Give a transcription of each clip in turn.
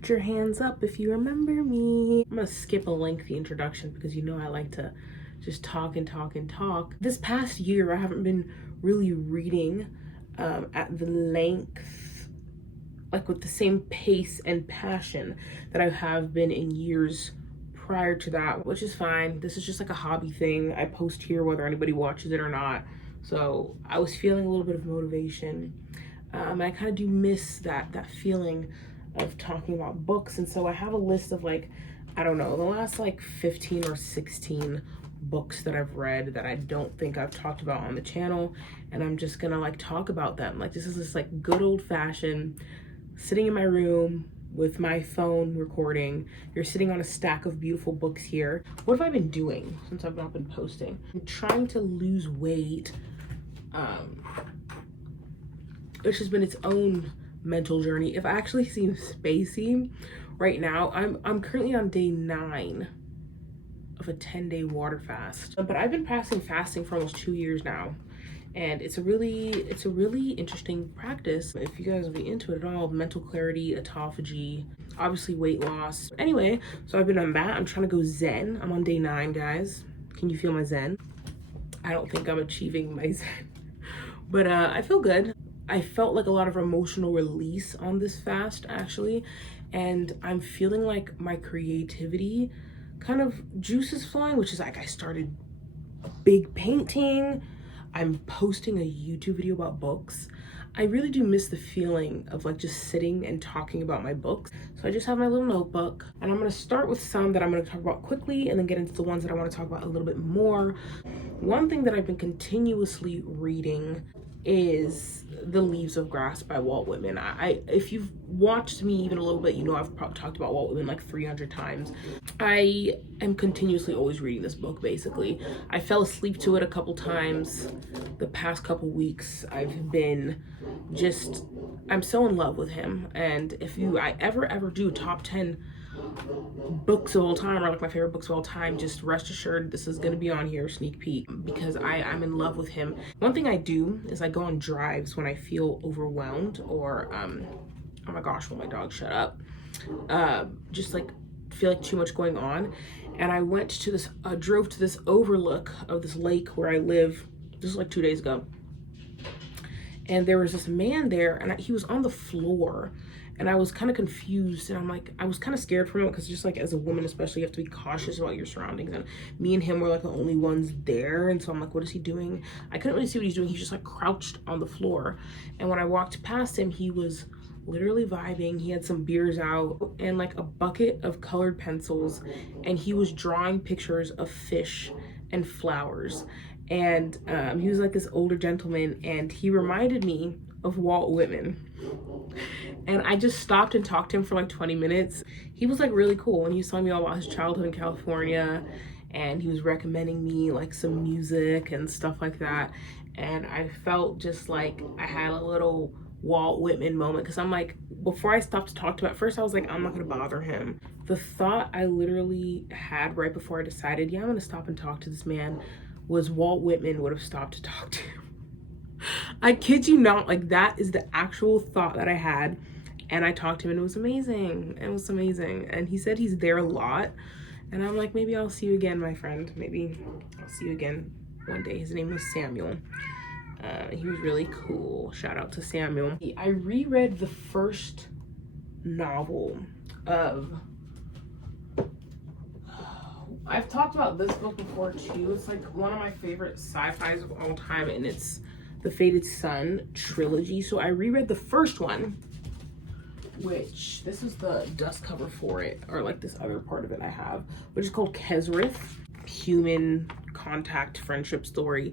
Put your hands up if you remember me. I'm gonna skip a lengthy introduction because you know I like to just talk and talk and talk. This past year, I haven't been really reading at the length, like with the same pace and passion that I have been in years prior to that, which is fine. This is just like a hobby thing. I post here whether anybody watches it or not. So I was feeling a little bit of motivation. I kind of do miss that feeling of talking about books. And so I have a list of like, I don't know, the last like 15 or 16 books that I've read that I don't think I've talked about on the channel. And I'm just gonna like talk about them. Like this is just like good old fashioned sitting in my room with my phone recording. You're sitting on a stack of beautiful books here. What have I been doing since I've not been posting? I'm trying to lose weight, which has been its own mental journey. If I actually seem spacey right now, I'm currently on day 9 of a 10-day water fast. But I've been fasting for almost 2 years now. And it's a really interesting practice. If you guys will be into it at all, mental clarity, autophagy, obviously weight loss. Anyway, so I've been on that. I'm trying to go Zen. I'm on day 9, guys. Can you feel my Zen? I don't think I'm achieving my Zen, but I feel good. I felt like a lot of emotional release on this fast actually. And I'm feeling like my creativity kind of juice is flowing, which is like I started big painting. I'm posting a YouTube video about books. I really do miss the feeling of like just sitting and talking about my books. So I just have my little notebook and I'm gonna start with some that I'm gonna talk about quickly and then get into the ones that I wanna talk about a little bit more. One thing that I've been continuously reading is The Leaves of Grass by Walt Whitman. If you've watched me even a little bit, you know I've talked about Walt Whitman like 300 times. I am continuously always reading this book, basically. I fell asleep to it a couple times the past couple weeks. I'm so in love with him. And if I ever do top 10 books of all time or like my favorite books of all time, just rest assured this is going to be on here, sneak peek, because I'm in love with him. One thing I do is I go on drives when I feel overwhelmed or oh my gosh, will my dog shut up, just like feel like too much going on. And I drove to this overlook of this lake where I live. This is like 2 days ago, and there was this man there and he was on the floor. And I was kind of confused, and I was kind of scared for him because just like as a woman especially, you have to be cautious about your surroundings, and me and him were like the only ones there. And so I'm like, what is he doing? I couldn't really see what he's doing. He's just like crouched on the floor. And when I walked past him, he was literally vibing. He had some beers out and like a bucket of colored pencils, and he was drawing pictures of fish and flowers. And he was like this older gentleman, and he reminded me of Walt Whitman. And I just stopped and talked to him for like 20 minutes. He was like really cool, and he was telling me all about his childhood in California, and he was recommending me like some music and stuff like that. And I felt just like I had a little Walt Whitman moment, because I'm like, before I stopped to talk to him, at first I was like, I'm not gonna bother him. The thought I literally had right before I decided, yeah, I'm gonna stop and talk to this man, was Walt Whitman would have stopped to talk to him. I kid you not, like that is the actual thought that I had. And I talked to him and it was amazing. It was amazing. And he said he's there a lot. And I'm like, maybe I'll see you again, my friend. Maybe I'll see you again one day. His name was Samuel. He was really cool. Shout out to Samuel. I reread the first novel of, I've talked about this book before too. It's like one of my favorite sci-fis of all time, and it's the Fated Sun trilogy. So I reread the first one, which this is the dust cover for it, or like this other part of it I have, which is called Kesrith, human contact friendship story.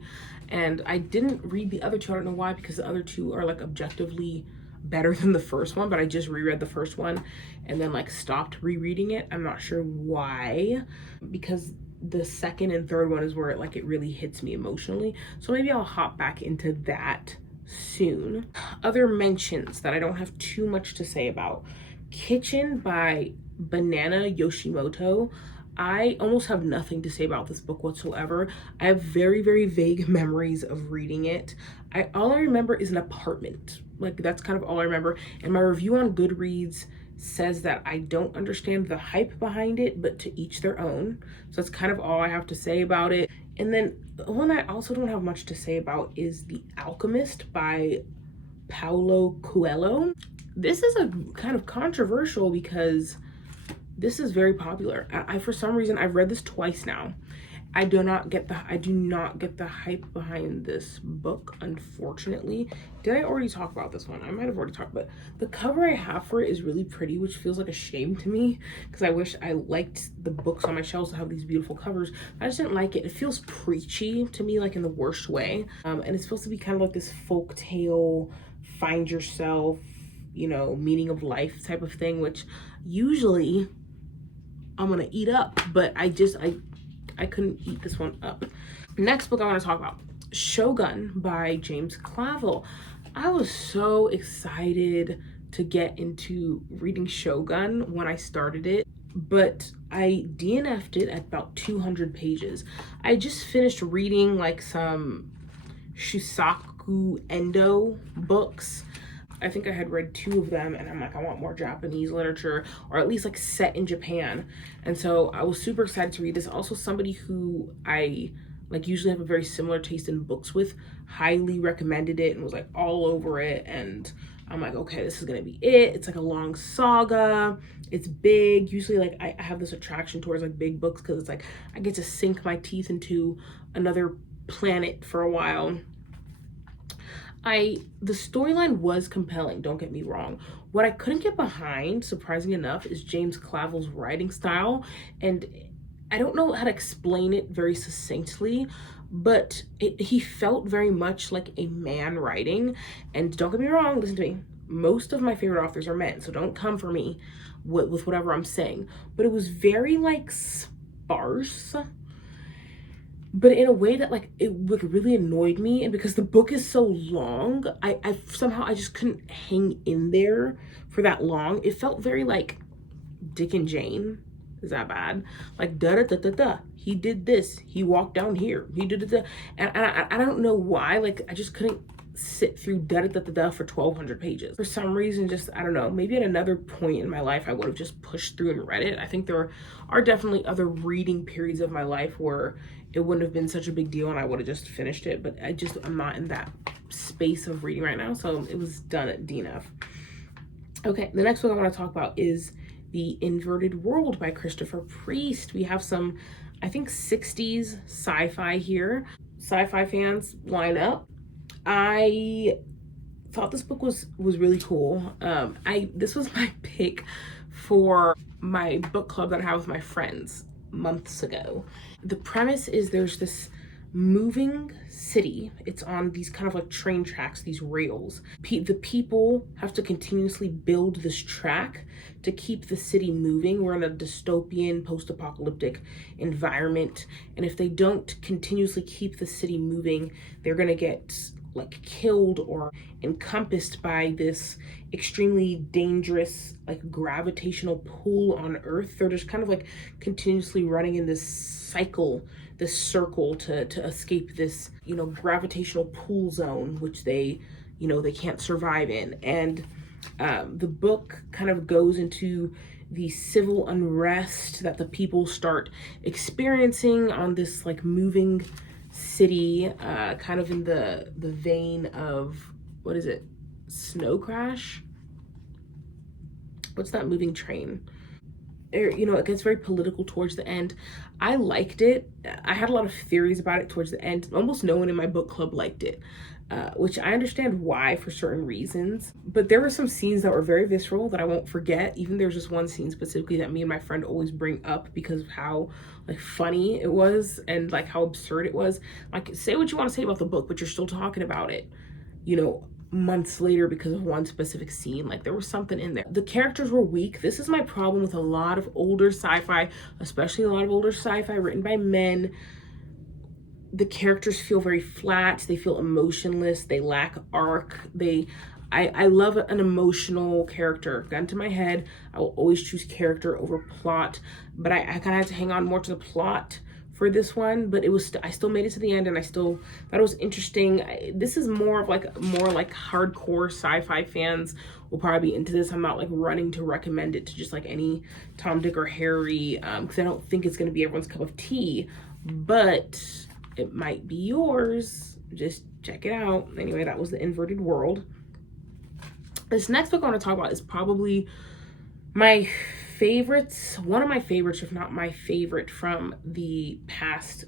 And I didn't read the other two. I don't know why, because the other two are like objectively better than the first one, but I just reread the first one and then like stopped rereading it. I'm not sure why, because the second and third one is where it really hits me emotionally. So maybe I'll hop back into that soon. Other mentions that I don't have too much to say about: Kitchen by Banana Yoshimoto. I almost have nothing to say about this book whatsoever. I have very, very vague memories of reading it. All I remember is an apartment. Like, that's kind of all I remember. And my review on Goodreads says that I don't understand the hype behind it, but to each their own. So that's kind of all I have to say about it. And then one I also don't have much to say about is The Alchemist by Paulo Coelho. This is a kind of controversial because this is very popular. I for some reason, I've read this twice now. I do not get the hype behind this book, unfortunately. Did I already talk about this one? I might have already talked, but the cover I have for it is really pretty, which feels like a shame to me because I wish I liked the books on my shelves that have these beautiful covers. I just didn't like it. It feels preachy to me, like in the worst way. And it's supposed to be kind of like this folk tale, find yourself, you know, meaning of life type of thing, which usually I'm gonna eat up, but I couldn't eat this one up. Next book I want to talk about, Shogun by James Clavell. I was so excited to get into reading Shogun when I started it, but I DNF'd it at about 200 pages. I just finished reading like some Shusaku Endo books. I think I had read 2 of them and I'm like, I want more Japanese literature, or at least like set in Japan. And so I was super excited to read this. Also, somebody who I like usually have a very similar taste in books with highly recommended it and was like all over it. And I'm like, okay, this is gonna be it. It's like a long saga. It's big. Usually like I have this attraction towards like big books because it's like I get to sink my teeth into another planet for a while. The storyline was compelling, don't get me wrong. What I couldn't get behind, surprising enough, is James Clavell's writing style. And I don't know how to explain it very succinctly, but he felt very much like a man writing. And don't get me wrong, listen to me. Most of my favorite authors are men, so don't come for me with whatever I'm saying. But it was very like sparse, but in a way that like it like really annoyed me. And because the book is so long, I somehow I just couldn't hang in there for that long. It felt very like Dick and Jane. Is that bad? Like da da da da da. He did this. He walked down here. He did it. And I don't know why. Like I just couldn't sit through da da da da da for 1,200 pages. For some reason, just I don't know. Maybe at another point in my life, I would have just pushed through and read it. I think there are definitely other reading periods of my life where it wouldn't have been such a big deal and I would have just finished it. But I'm not in that space of reading right now, so it was done at DNF. Okay, the next book I want to talk about is The Inverted World by Christopher Priest. We have some, I think, 60s sci-fi here. Sci-fi fans, line up. I thought this book was really cool. This was my pick for my book club that I have with my friends months ago. The premise is there's this moving city. It's on these kind of like train tracks, these rails. The people have to continuously build this track to keep the city moving. We're in a dystopian post-apocalyptic environment, and if they don't continuously keep the city moving, they're gonna get like killed or encompassed by this extremely dangerous like gravitational pull on Earth. They're just kind of like continuously running in this cycle, this circle to escape this, you know, gravitational pull zone, which they can't survive in. And the book kind of goes into the civil unrest that the people start experiencing on this like moving city, kind of in the vein of, what is it, Snow Crash? What's that moving train? You know, it gets very political towards the end. I liked it. I had a lot of theories about it towards the end. Almost no one in my book club liked it, which I understand why for certain reasons. But there were some scenes that were very visceral that I won't forget. Even there's just one scene specifically that me and my friend always bring up because of how like funny it was and like how absurd it was. Like, say what you want to say about the book, but you're still talking about it, you know, months later because of one specific scene. Like there was something in there. The characters were weak. This is my problem with a lot of older sci-fi, especially a lot of older sci-fi written by men. The characters feel very flat. They feel emotionless. They lack arc. I love an emotional character. Gun to my head, I will always choose character over plot, but I kind of had to hang on more to the plot for this one, but it was I still made it to the end, and I still thought it was interesting. This is more of like hardcore sci-fi fans will probably be into this. I'm not like running to recommend it to just like any Tom, Dick, or Harry, because I don't think it's going to be everyone's cup of tea, but it might be yours. Just check it out. Anyway, that was The Inverted World. This next book I want to talk about is probably my favorites, one of my favorites, if not my favorite, from the past,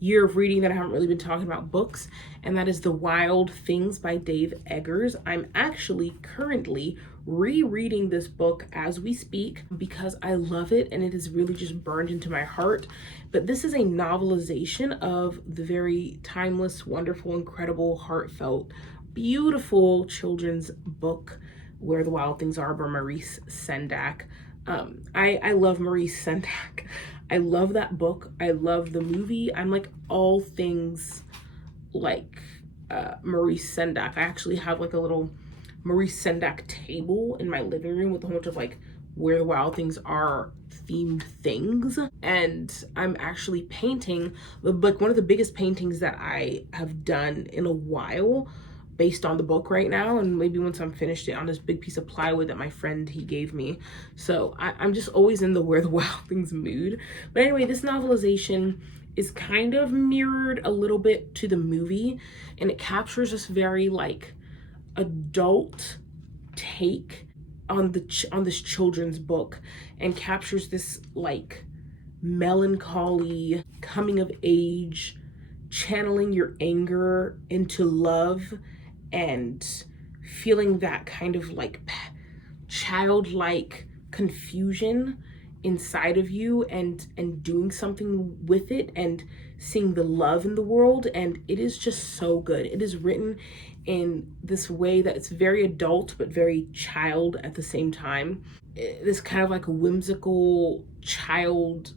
year of reading that I haven't really been talking about books, and that is The Wild Things by Dave Eggers. I'm actually currently rereading this book as we speak because I love it and it is really just burned into my heart. But this is a novelization of the very timeless, wonderful, incredible, heartfelt, beautiful children's book Where the Wild Things Are by Maurice Sendak. I love Maurice Sendak. I love that book. I love the movie. I'm like all things like Maurice Sendak. I actually have like a little Maurice Sendak table in my living room with a whole bunch of like Where the Wild Things Are themed things. And I'm actually painting like one of the biggest paintings that I have done in a while based on the book right now, and maybe once I'm finished it, on this big piece of plywood that my friend he gave me. So I'm just always in the Where the Wild Things mood. But anyway, this novelization is kind of mirrored a little bit to the movie, and it captures this very like adult take on this children's book, and captures this like melancholy coming of age, channeling your anger into love, and feeling that kind of like childlike confusion inside of you, and doing something with it, and seeing the love in the world. And it is just so good. It is written in this way that it's very adult but very child at the same time. This kind of like a whimsical child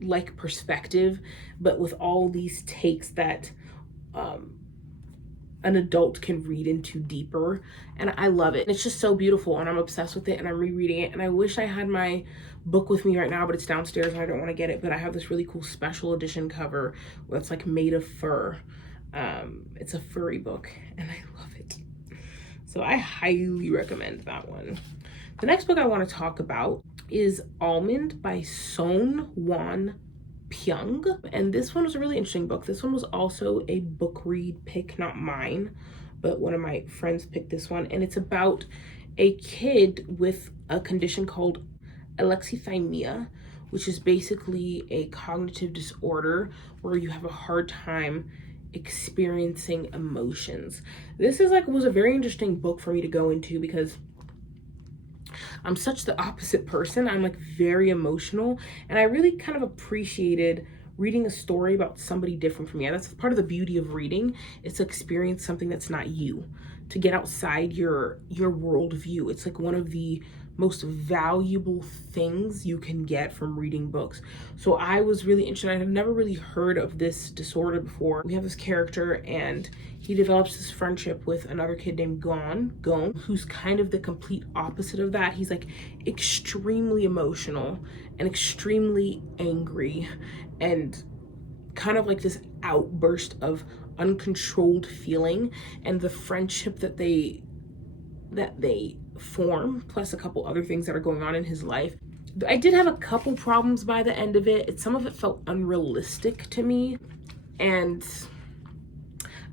like perspective, but with all these takes that an adult can read into deeper. And I love it. It's just so beautiful, and I'm obsessed with it, and I'm rereading it. And I wish I had my book with me right now, but it's downstairs and I don't want to get it. But I have this really cool special edition cover where it's like made of fur. It's a furry book and I love it. So I highly recommend that one. The next book I want to talk about is Almond by Son-Won Pyoung, and this one was a really interesting book. This one was also a book read pick, not mine, but one of my friends picked this one, and it's about a kid with a condition called alexithymia, which is basically a cognitive disorder where you have a hard time experiencing emotions. This was a very interesting book for me to go into because I'm such the opposite person. I'm like very emotional, and I really kind of appreciated reading a story about somebody different from me. And that's part of the beauty of reading. It's to experience something that's not you, to get outside your worldview. It's like one of the most valuable things you can get from reading books. So I was really interested. I had never really heard of this disorder before. We have this character, and he develops this friendship with another kid named Gon, who's kind of the complete opposite of that. He's like extremely emotional and extremely angry, and kind of like this outburst of uncontrolled feeling. And the friendship that they form, plus a couple other things that are going on in his life. I did have a couple problems by the end of it. Some of it felt unrealistic to me, and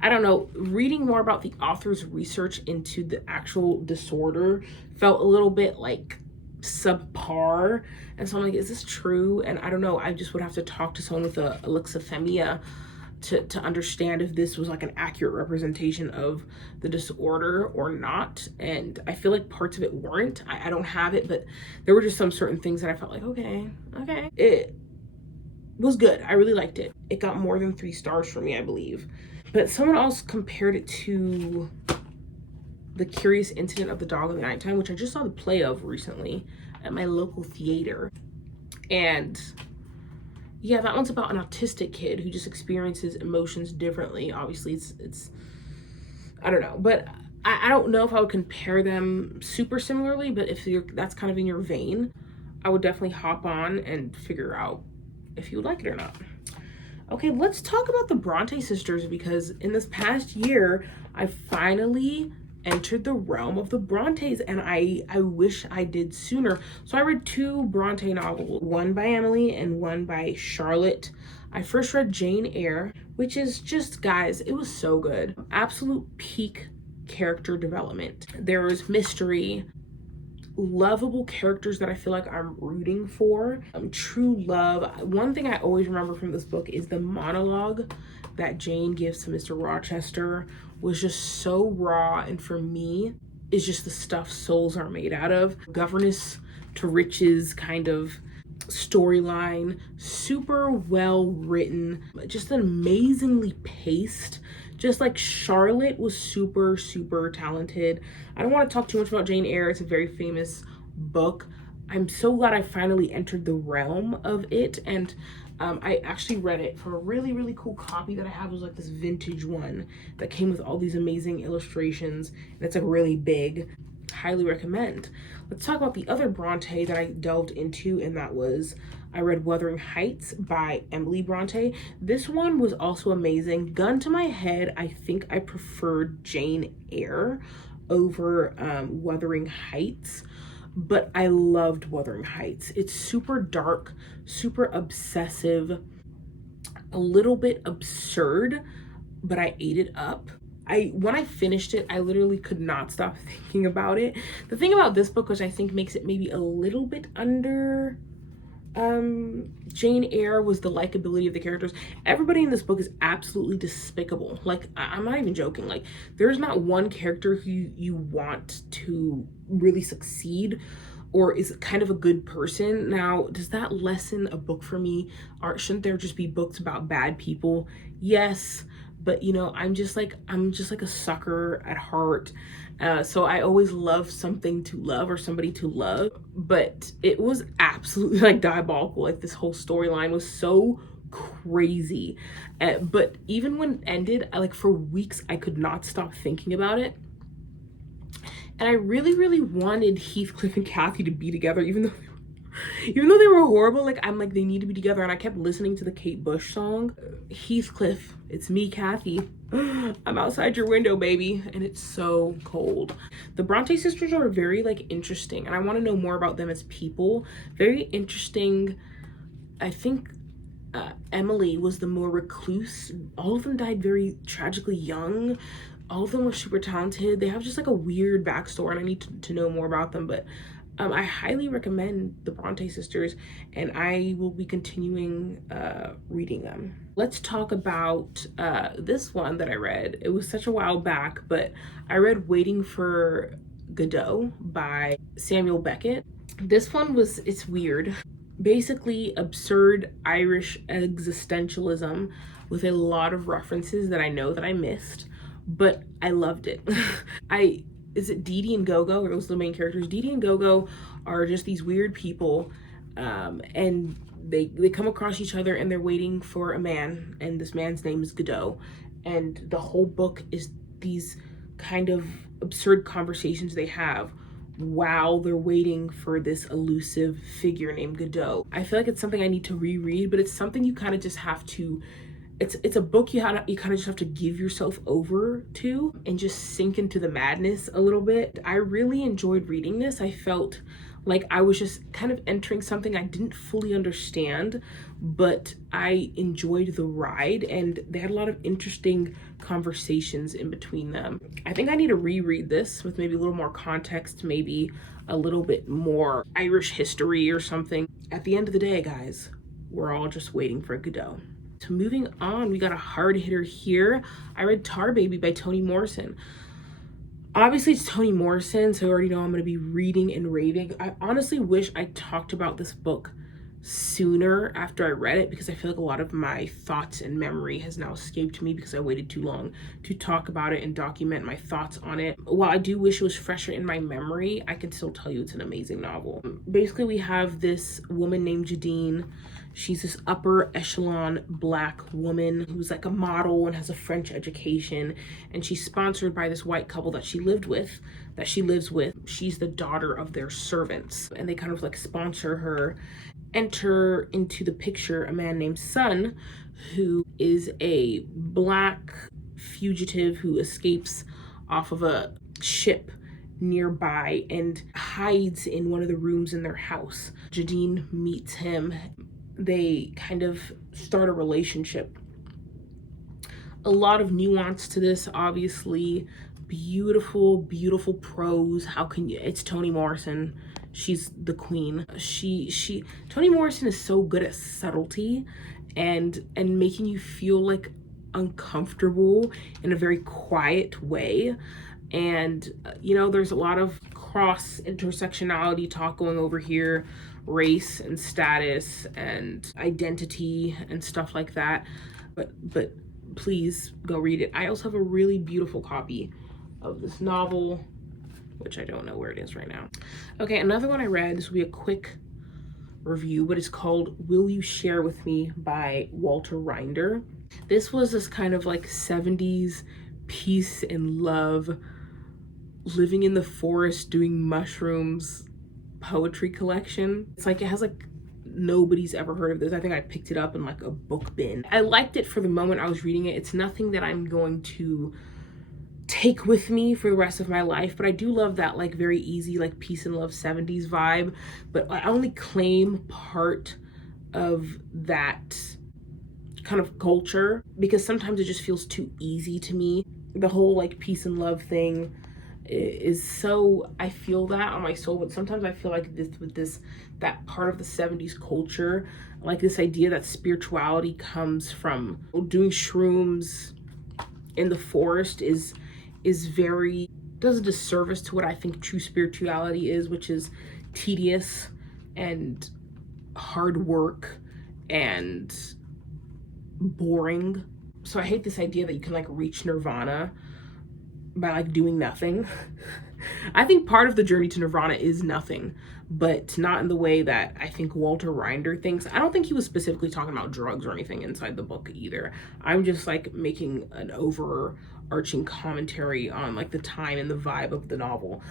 I don't know, reading more about the author's research into the actual disorder felt a little bit like subpar. And so I'm like, is this true? And I don't know, I just would have to talk to someone with alexithymia to understand if this was like an accurate representation of the disorder or not. And I feel like parts of it weren't. I don't have it, but there were just some certain things that I felt like, okay. It was good. I really liked it. It got more than 3 stars for me, I believe. But someone else compared it to The Curious Incident of the Dog in the Nighttime, which I just saw the play of recently at my local theater. And yeah, that one's about an autistic kid who just experiences emotions differently. Obviously, it's I don't know, but I don't know if I would compare them super similarly, but if that's kind of in your vein, I would definitely hop on and figure out if you would like it or not. Okay, let's talk about the Bronte sisters, because in this past year, I finally entered the realm of the Brontes, and I wish I did sooner. So I read 2 Bronte novels, one by Emily and one by Charlotte. I first read Jane Eyre, which is just, guys, it was so good. Absolute peak character development. There was mystery, lovable characters that I feel like I'm rooting for, true love. One thing I always remember from this book is the monologue that Jane gives to Mr. Rochester was just so raw, and for me is just the stuff souls are made out of. Governess to riches kind of storyline, super well written, just amazingly paced. Just like Charlotte was super talented. I don't want to talk too much about Jane Eyre. It's a very famous book. I'm so glad I finally entered the realm of it, and I actually read it from a really cool copy that I have. It was like this vintage one that came with all these amazing illustrations, and it's like really big. Highly recommend. Let's talk about the other Bronte that I delved into, and that was, I read Wuthering Heights by Emily Bronte. This one was also amazing. Gun to my head, I think I preferred Jane Eyre over Wuthering Heights, but I loved Wuthering Heights. It's super dark, super obsessive, a little bit absurd, but I ate it up. When I finished it, I literally could not stop thinking about it. The thing about this book, which I think makes it maybe a little bit under Jane Eyre, was the likability of the characters. Everybody in this book is absolutely despicable. Like, I'm not even joking. Like, there's not one character who you want to really succeed or is kind of a good person. Now, does that lessen a book for me? Or shouldn't there just be books about bad people? Yes, but you know, I'm just like a sucker at heart. So I always love something to love or somebody to love, but it was absolutely like diabolical. Like, this whole storyline was so crazy. But even when it ended, for weeks, I could not stop thinking about it. And I really wanted Heathcliff and Cathy to be together, even though they were horrible. Like, I'm like, they need to be together. And I kept listening to the Kate Bush song, Heathcliff, it's me, Cathy. I'm outside your window, baby, and it's so cold. The Bronte sisters are very interesting, and I want to know more about them as people. Very interesting. I think Emily was the more recluse. All of them died very tragically young. All of them were super talented. They have just a weird backstory, and I need to know more about them. But I highly recommend the Bronte sisters, and I will be continuing reading them. Let's talk about this one that I read. It was such a while back, but I read Waiting for Godot by Samuel Beckett. This one it's weird. Basically absurd Irish existentialism with a lot of references that I know that I missed, but I loved it. Is it Didi and Gogo? Are those the main characters? Didi and Gogo are just these weird people, and they come across each other, and they're waiting for a man, and this man's name is Godot. And the whole book is these kind of absurd conversations they have while they're waiting for this elusive figure named Godot. I feel like it's something I need to reread, but it's something you kind of just have to, it's a book you kind of just have to give yourself over to and just sink into the madness a little bit. I really enjoyed reading this. I felt like I was just kind of entering something I didn't fully understand, but I enjoyed the ride, and they had a lot of interesting conversations in between them. I think I need to reread this with maybe a little more context, maybe a little bit more Irish history or something. At the end of the day, guys, we're all just waiting for Godot. So moving on, we got a hard hitter here. I read Tar Baby by Toni Morrison. Obviously, it's Toni Morrison, so I already know I'm going to be reading and raving. I honestly wish I talked about this book sooner after I read it, because I feel like a lot of my thoughts and memory has now escaped me because I waited too long to talk about it and document my thoughts on it. While I do wish it was fresher in my memory, I can still tell you it's an amazing novel. Basically, we have this woman named Jadine. She's this upper echelon Black woman who's like a model and has a French education, and she's sponsored by this white couple that she lives with. She's the daughter of their servants, and they kind of sponsor her. enter into the picture a man named Sun, who is a Black fugitive who escapes off of a ship nearby and hides in one of the rooms in their house. Jadine meets him. They kind of start a relationship. A lot of nuance to this, obviously. Beautiful, beautiful prose. How can you? It's Toni Morrison. She's the queen. Toni Morrison is so good at subtlety and making you feel like uncomfortable in a very quiet way. And you know, there's a lot of cross intersectionality talk going over here, race and status and identity and stuff like that. But please go read it. I also have a really beautiful copy of this novel, which I don't know where it is right now. Okay, another one I read, this will be a quick review, but it's called Will You Share With Me by Walter Rinder. This was this kind of like 70s peace and love, living in the forest doing mushrooms poetry collection. It's like, it has like, nobody's ever heard of this. I think I picked it up in like a book bin. I liked it for the moment I was reading it. It's nothing that I'm going to take with me for the rest of my life, but I do love that like very easy like peace and love 70s vibe. But I only claim part of that kind of culture because sometimes it just feels too easy to me. The whole like peace and love thing is so, I feel that on my soul, but sometimes I feel like that part of the 70s culture, like this idea that spirituality comes from doing shrooms in the forest is very, does a disservice to what I think true spirituality is, which is tedious and hard work and boring. So I hate this idea that you can like reach nirvana by like doing nothing. I think part of the journey to nirvana is nothing, but not in the way that I think Walter Rinder thinks. I don't think he was specifically talking about drugs or anything inside the book either. I'm just like making an overarching commentary on like the time and the vibe of the novel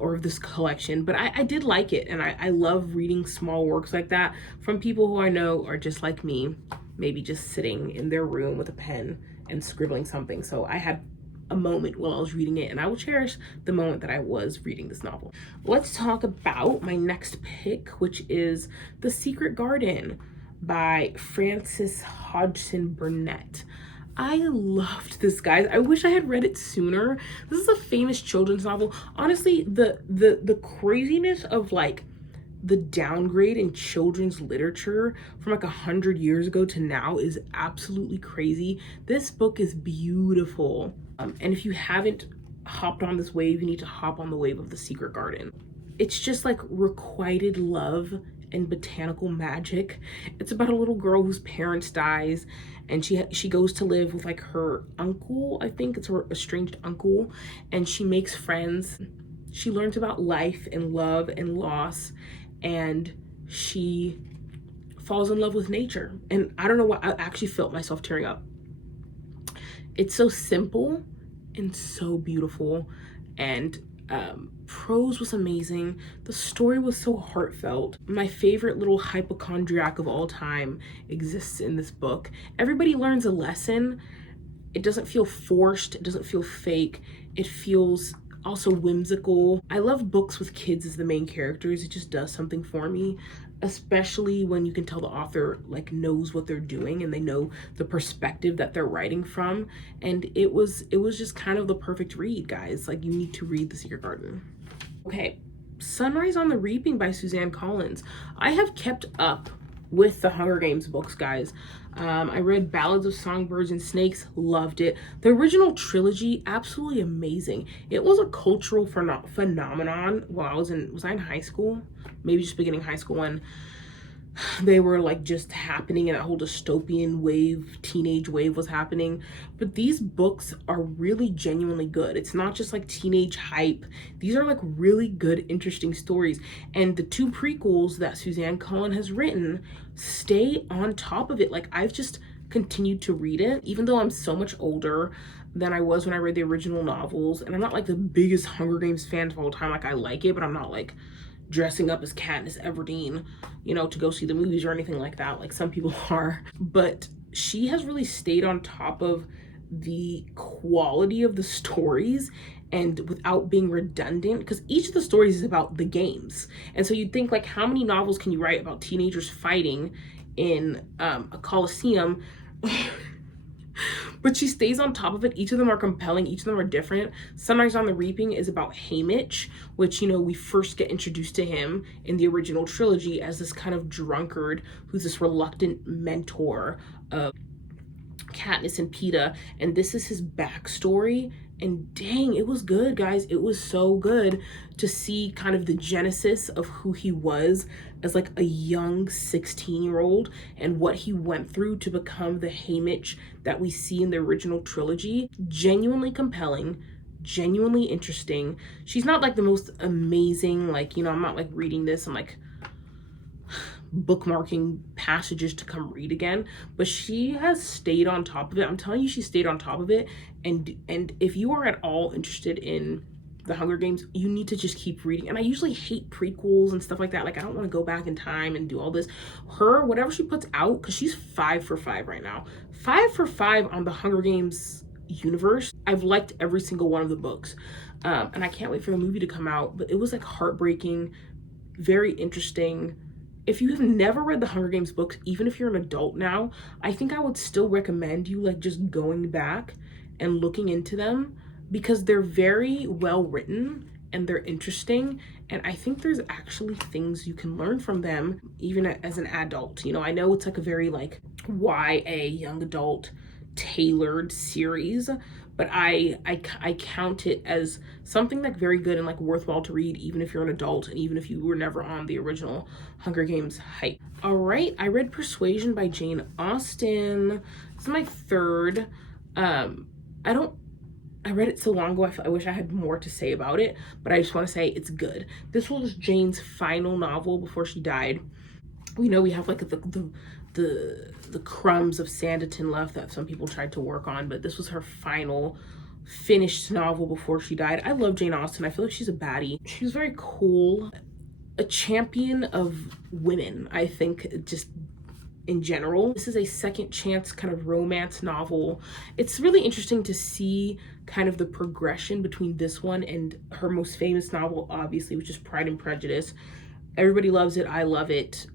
or of this collection. But I did like it, and I love reading small works like that from people who I know are just like me, maybe just sitting in their room with a pen and scribbling something. So I had a moment while I was reading it, and I will cherish the moment that I was reading this novel. Let's talk about my next pick, which is The Secret Garden by Frances Hodgson Burnett. I loved this, guys. I wish I had read it sooner. This is a famous children's novel. Honestly, the craziness of like the downgrade in children's literature from like 100 years ago to now is absolutely crazy. This book is beautiful. And if you haven't hopped on this wave, you need to hop on the wave of The Secret Garden. It's just like requited love and botanical magic. It's about a little girl whose parents dies, and she goes to live with like her uncle. I think it's her estranged uncle, and she makes friends. She learns about life and love and loss, and she falls in love with nature. And I don't know why, I actually felt myself tearing up. It's so simple and so beautiful, and prose was amazing. The story was so heartfelt. My favorite little hypochondriac of all time exists in this book. Everybody learns a lesson. It doesn't feel forced. It doesn't feel fake. It feels also whimsical. I love books with kids as the main characters. It just does something for me, especially when you can tell the author like knows what they're doing and they know the perspective that they're writing from. And it was just kind of the perfect read, guys. Like, you need to read The Secret Garden. Okay, Sunrise on the Reaping by Suzanne Collins. I have kept up with the Hunger Games books, guys. I read Ballads of Songbirds and Snakes, loved it. The original trilogy, absolutely amazing. It was a cultural phenomenon while was I in high school? Maybe just beginning high school, when they were like just happening and that whole dystopian wave, teenage wave was happening. But these books are really genuinely good. It's not just like teenage hype. These are like really good, interesting stories. And the 2 prequels that Suzanne Collins has written stay on top of it. Like, I've just continued to read it, even though I'm so much older than I was when I read the original novels. And I'm not like the biggest Hunger Games fan of all time. Like, I like it, but I'm not like dressing up as Katniss Everdeen, you know, to go see the movies or anything like that, like some people are. But she has really stayed on top of the quality of the stories and without being redundant, because each of the stories is about the games. And so you'd think, like, how many novels can you write about teenagers fighting in a coliseum? But she stays on top of it. Each of them are compelling. Each of them are different. Sunrise on the Reaping is about Haymitch, which, you know, we first get introduced to him in the original trilogy as this kind of drunkard who's this reluctant mentor of Katniss and Peeta. And this is his backstory. And dang, it was good, guys. It was so good to see kind of the genesis of who he was as like a young 16-year-old and what he went through to become the Haymitch that we see in the original trilogy. Genuinely compelling, genuinely interesting. She's not like the most amazing, like, you know, I'm not like reading this and like bookmarking passages to come read again, but she has stayed on top of it. I'm telling you, she stayed on top of it. And if you are at all interested in the Hunger Games, you need to just keep reading. And I usually hate prequels and stuff like that. Like, I don't want to go back in time and do all this. Her, whatever she puts out, because she's 5 for 5 right now. 5 for 5 on the Hunger Games universe. I've liked every single one of the books. And I can't wait for the movie to come out. But it was like heartbreaking, very interesting. If you have never read the Hunger Games books, even if you're an adult now, I think I would still recommend you like just going back and looking into them, because they're very well written and they're interesting. And I think there's actually things you can learn from them even as an adult. You know, I know it's like a very like YA young adult tailored series, but I count it as something like very good and like worthwhile to read, even if you're an adult and even if you were never on the original Hunger Games hype. All right, I read Persuasion by Jane Austen. This is my third. I read it so long ago, I wish I had more to say about it, but I just want to say it's good. This was Jane's final novel before she died. We know we have like the crumbs of Sanditon left that some people tried to work on, but this was her final finished novel before she died. I love Jane Austen. I feel like she's a baddie. She's very cool, a champion of women, I think, just in general. This is a second chance kind of romance novel. It's really interesting to see kind of the progression between this one and her most famous novel, obviously, which is Pride and Prejudice. Everybody loves it. I love it.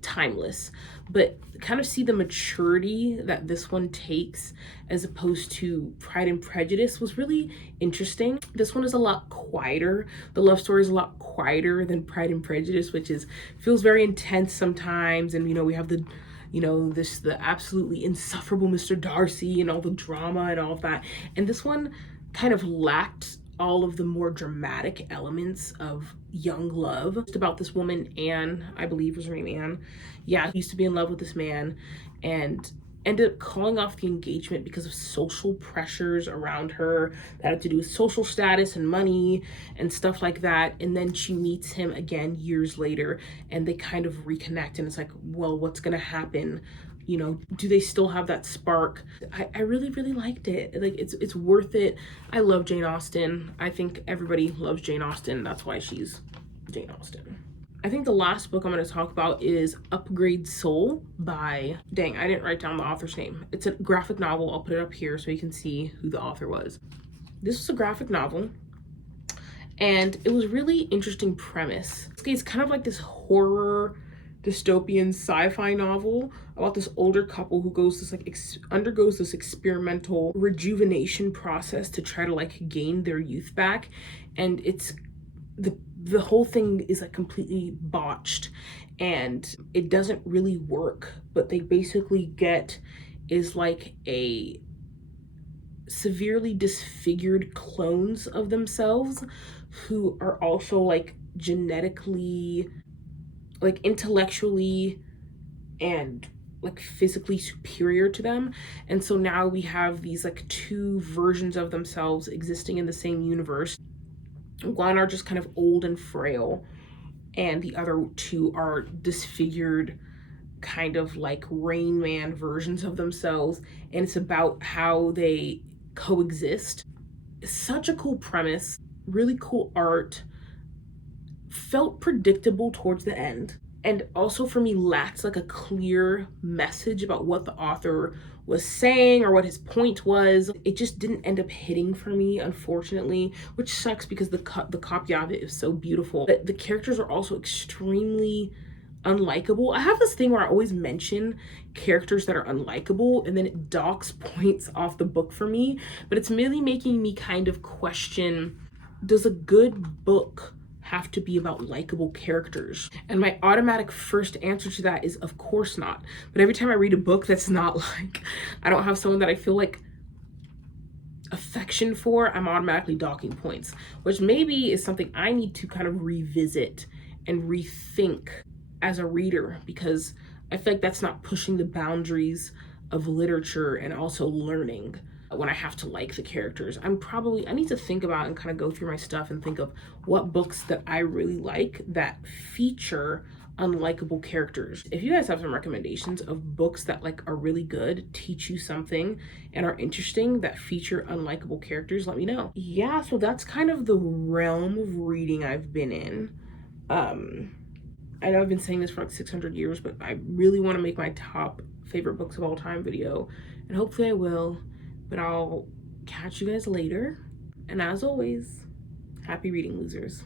Timeless. But kind of see the maturity that this one takes as opposed to Pride and Prejudice was really interesting. This one is a lot quieter. The love story is a lot quieter than Pride and Prejudice, which feels very intense sometimes. And, you know, we have the absolutely insufferable Mr. Darcy and all the drama and all of that. And this one kind of lacked all of the more dramatic elements of young love. It's about this woman, Anne, I believe was her name, Anne. Yeah, used to be in love with this man and ended up calling off the engagement because of social pressures around her that had to do with social status and money and stuff like that. And then she meets him again years later and they kind of reconnect, and it's like, well, what's gonna happen? You know, do they still have that spark? I really, really liked it. Like, it's worth it. I love Jane Austen. I think everybody loves Jane Austen. That's why she's Jane Austen. I think the last book I'm going to talk about is Upgrade Soul by, dang, I didn't write down the author's name. It's a graphic novel. I'll put it up here so you can see who the author was. This was a graphic novel, and it was really interesting premise. It's kind of like this horror dystopian sci-fi novel about this older couple who undergoes this experimental rejuvenation process to try to like gain their youth back, and it's the whole thing is like completely botched and it doesn't really work. But they basically get is like a severely disfigured clones of themselves who are also like genetically, like intellectually and like physically superior to them. And so now we have these like two versions of themselves existing in the same universe. One are just kind of old and frail, and the other two are disfigured, kind of like Rain Man versions of themselves. And it's about how they coexist. It's such a cool premise, really cool art, felt predictable towards the end, and also for me lacked like a clear message about what the author was saying or what his point was. It just didn't end up hitting for me, unfortunately, which sucks because the copy of it is so beautiful. But the characters are also extremely unlikable. I have this thing where I always mention characters that are unlikable and then it docks points off the book for me, but it's really making me kind of question, does a good book have to be about likable characters? And my automatic first answer to that is of course not. But every time I read a book that's not like, I don't have someone that I feel like affection for, I'm automatically docking points, which maybe is something I need to kind of revisit and rethink as a reader, because I feel like that's not pushing the boundaries of literature and also learning when I have to like the characters. I need to think about and kind of go through my stuff and think of what books that I really like that feature unlikable characters. If you guys have some recommendations of books that like are really good, teach you something, and are interesting that feature unlikable characters, let me know. Yeah, so that's kind of the realm of reading I've been in. I know I've been saying this for like 600 years, but I really want to make my top favorite books of all time video, and hopefully I will. But I'll catch you guys later. And as always, happy reading, losers.